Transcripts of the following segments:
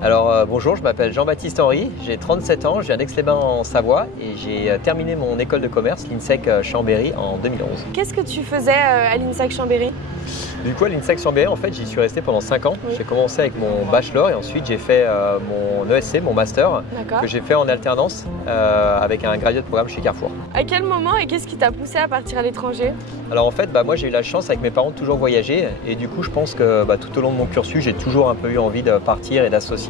Bonjour, je m'appelle Jean-Baptiste Henry, j'ai 37 ans, je viens d'Aix-les-Bains en Savoie et j'ai terminé mon école de commerce, l'INSEC Chambéry, en 2011. Qu'est-ce que tu faisais à l'INSEC Chambéry? Du coup, à l'INSEC Chambéry, en fait, j'y suis resté pendant 5 ans. Oui. J'ai commencé avec mon bachelor et ensuite j'ai fait mon ESC, mon master, que j'ai fait en alternance avec un graduate programme chez Carrefour. À quel moment et qu'est-ce qui t'a poussé à partir à l'étranger? Alors en fait, moi j'ai eu la chance avec mes parents de toujours voyager et du coup je pense que tout au long de mon cursus, j'ai toujours un peu eu envie de partir et d'associer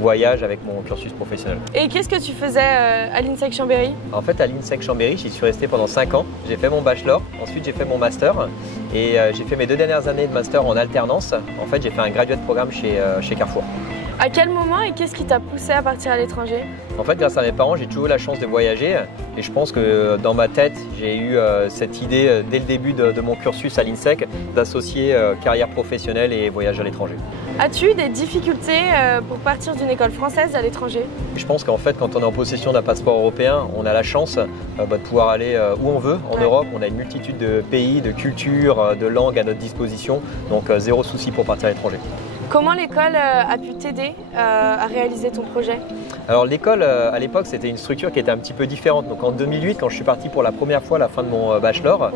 voyage avec mon cursus professionnel. Et qu'est-ce que tu faisais à l'INSEC Chambéry? En fait, à l'INSEC Chambéry, j'y suis resté pendant 5 ans. J'ai fait mon bachelor, ensuite j'ai fait mon master et j'ai fait mes 2 dernières années de master en alternance. En fait, j'ai fait un graduate programme chez Carrefour. À quel moment et qu'est-ce qui t'a poussé à partir à l'étranger? En fait, grâce à mes parents, j'ai toujours eu la chance de voyager et je pense que dans ma tête, j'ai eu cette idée dès le début de mon cursus à l'INSEC d'associer carrière professionnelle et voyage à l'étranger. As-tu eu des difficultés pour partir d'une école française à l'étranger? Je pense qu'en fait, quand on est en possession d'un passeport européen, on a la chance de pouvoir aller où on veut en Europe. On a une multitude de pays, de cultures, de langues à notre disposition, donc zéro souci pour partir à l'étranger. Comment l'école a pu t'aider à réaliser ton projet? Alors l'école, à l'époque, c'était une structure qui était un petit peu différente. Donc en 2008, quand je suis parti pour la première fois à la fin de mon bachelor,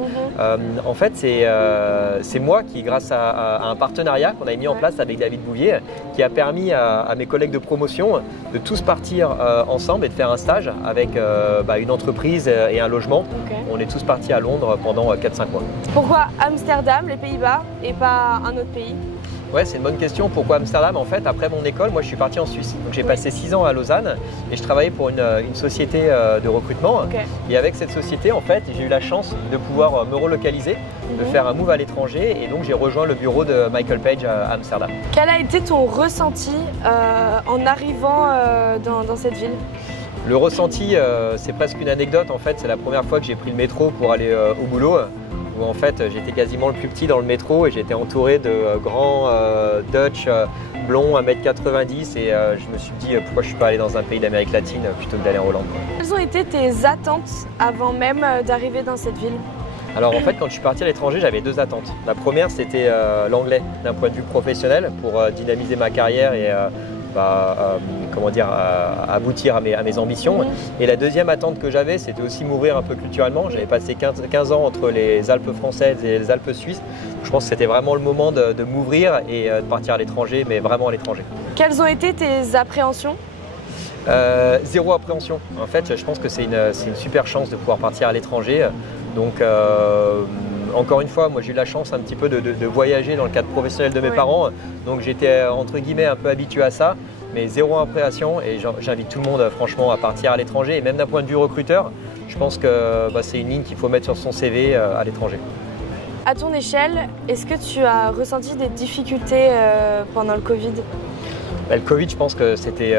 en fait, c'est moi qui, grâce à un partenariat qu'on avait mis en place avec David Bouvier, qui a permis à mes collègues de promotion de tous partir ensemble et de faire un stage avec une entreprise et un logement. On est tous partis à Londres pendant 4-5 mois. Pourquoi Amsterdam, les Pays-Bas, et pas un autre pays? Ouais, c'est une bonne question. Pourquoi Amsterdam? En fait, après mon école, moi je suis parti en Suisse. Donc j'ai passé 6 ans à Lausanne et je travaillais pour une société de recrutement. Et avec cette société, en fait, j'ai eu la chance de pouvoir me relocaliser, de faire un move à l'étranger et donc j'ai rejoint le bureau de Michael Page à Amsterdam. Quel a été ton ressenti en arrivant dans cette ville? Le ressenti, c'est presque une anecdote. En fait, c'est la première fois que j'ai pris le métro pour aller au boulot. Où en fait j'étais quasiment le plus petit dans le métro et j'étais entouré de grands Dutch blonds 1m90 et je me suis dit pourquoi je ne suis pas allé dans un pays d'Amérique latine plutôt que d'aller en Hollande. Quelles ont été tes attentes avant même d'arriver dans cette ville? Alors en fait, quand je suis parti à l'étranger, j'avais 2 attentes. La première, c'était l'anglais d'un point de vue professionnel pour dynamiser ma carrière et aboutir à mes ambitions. Et la deuxième attente que j'avais, c'était aussi m'ouvrir un peu culturellement. J'avais passé 15 ans entre les Alpes françaises et les Alpes suisses. Je pense que c'était vraiment le moment de m'ouvrir et de partir à l'étranger, mais vraiment à l'étranger. Quelles ont été tes appréhensions? Zéro appréhension. En fait, je pense que c'est une super chance de pouvoir partir à l'étranger. Donc, encore une fois, moi j'ai eu la chance un petit peu de voyager dans le cadre professionnel de mes parents. Donc j'étais entre guillemets un peu habitué à ça, mais zéro appréhension et j'invite tout le monde franchement à partir à l'étranger. Et même d'un point de vue recruteur, je pense que c'est une ligne qu'il faut mettre sur son CV à l'étranger. À ton échelle, est-ce que tu as ressenti des difficultés pendant le Covid? Le Covid, je pense que c'était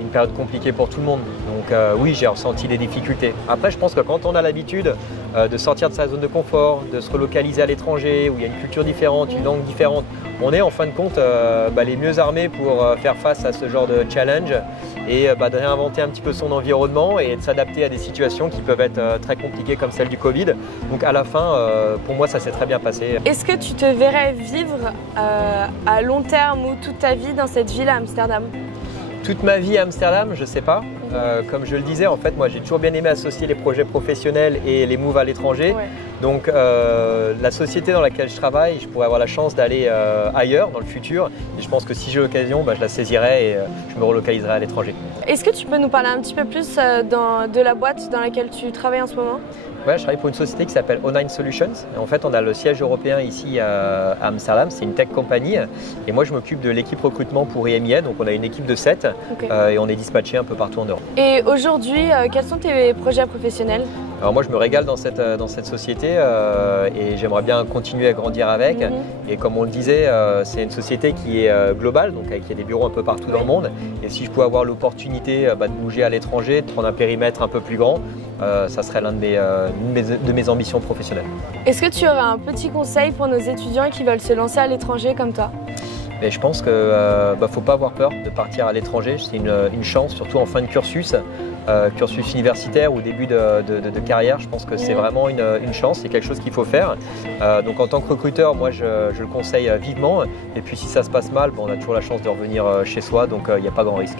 une période compliquée pour tout le monde. Donc oui, j'ai ressenti des difficultés. Après, je pense que quand on a l'habitude de sortir de sa zone de confort, de se relocaliser à l'étranger, où il y a une culture différente, une langue différente, on est en fin de compte les mieux armés pour faire face à ce genre de challenge et de réinventer un petit peu son environnement et de s'adapter à des situations qui peuvent être très compliquées comme celle du Covid. Donc à la fin, pour moi, ça s'est très bien passé. Est-ce que tu te verrais vivre à long terme ou toute ta vie dans cette ville à Amsterdam? Toute ma vie à Amsterdam, je ne sais pas. Comme je le disais, en fait, moi j'ai toujours bien aimé associer les projets professionnels et les moves à l'étranger. Donc la société dans laquelle je travaille, je pourrais avoir la chance d'aller ailleurs dans le futur. Et je pense que si j'ai l'occasion, je la saisirai et je me relocaliserai à l'étranger. Est-ce que tu peux nous parler un petit peu plus de la boîte dans laquelle tu travailles en ce moment? Ouais, je travaille pour une société qui s'appelle O9 Solutions. En fait, on a le siège européen ici à Amsterdam, c'est une tech company. Et moi, je m'occupe de l'équipe recrutement pour EMEA. Donc, on a une équipe de 7 et on est dispatché un peu partout en Europe. Et aujourd'hui, quels sont tes projets professionnels? Alors moi, je me régale dans cette société et j'aimerais bien continuer à grandir avec. Et comme on le disait, c'est une société qui est globale, donc qui a des bureaux un peu partout dans le monde. Et si je pouvais avoir l'opportunité de bouger à l'étranger, de prendre un périmètre un peu plus grand, ça serait l'une de mes ambitions professionnelles. Est-ce que tu aurais un petit conseil pour nos étudiants qui veulent se lancer à l'étranger comme toi? Mais je pense qu'il ne faut pas avoir peur de partir à l'étranger. C'est une chance, surtout en fin de cursus universitaire ou début de carrière. Je pense que c'est vraiment une chance, c'est quelque chose qu'il faut faire. Donc en tant que recruteur, moi je le conseille vivement. Et puis si ça se passe mal, on a toujours la chance de revenir chez soi, donc il n'y a pas grand risque.